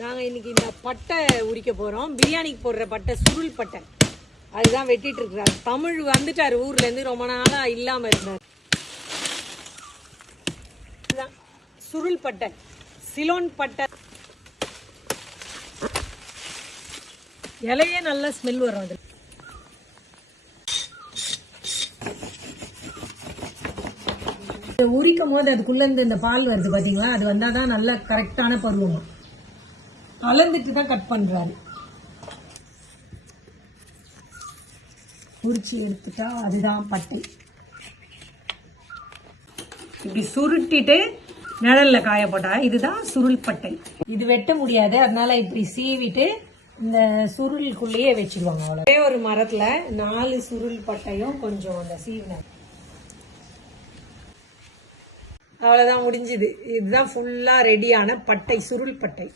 நாங்கள் இன்றைக்கி இந்த பட்டை உரிக்க போகிறோம் பிரியாணிக்கு போடுற பட்டை சுருள் பட்டை. அதுதான் வெட்டிட்டு இருக்கிறார். தமிழ் வந்துட்டார் ஊர்லேருந்து ரொம்ப நாளாக இல்லாமல் இருந்தார். இதுதான் சுருள் பட்டை. சிலோன் பட்டை. இலையே நல்ல ஸ்மெல் வரும் அது உரிக்கும் போது அதுக்குள்ளேருந்து இந்த பால் வருது பார்த்தீங்களா அது வந்தால் தான் நல்ல கரெக்டான பருவம். கலந்துட்டு தான் கட் பண்ணுறாரு உரிச்சு எடுத்துட்டா அதுதான் பட்டை. இப்படி சுருட்டிட்டு நிழல்ல காய போட்டா இதுதான் சுருள் பட்டை. இது வெட்ட முடியாது. அதனால இப்படி சீவிட்டு இந்த சுருளுக்குள்ளேயே வச்சிருவாங்க அவ்வளோ ஒரே ஒரு மரத்துல நாலு சுருள் பட்டையும் கொஞ்சம் அந்த சீவின. அவ்வளவுதான் முடிஞ்சுது. இதுதான் ஃபுல்லா ரெடியான பட்டை சுருள் பட்டை.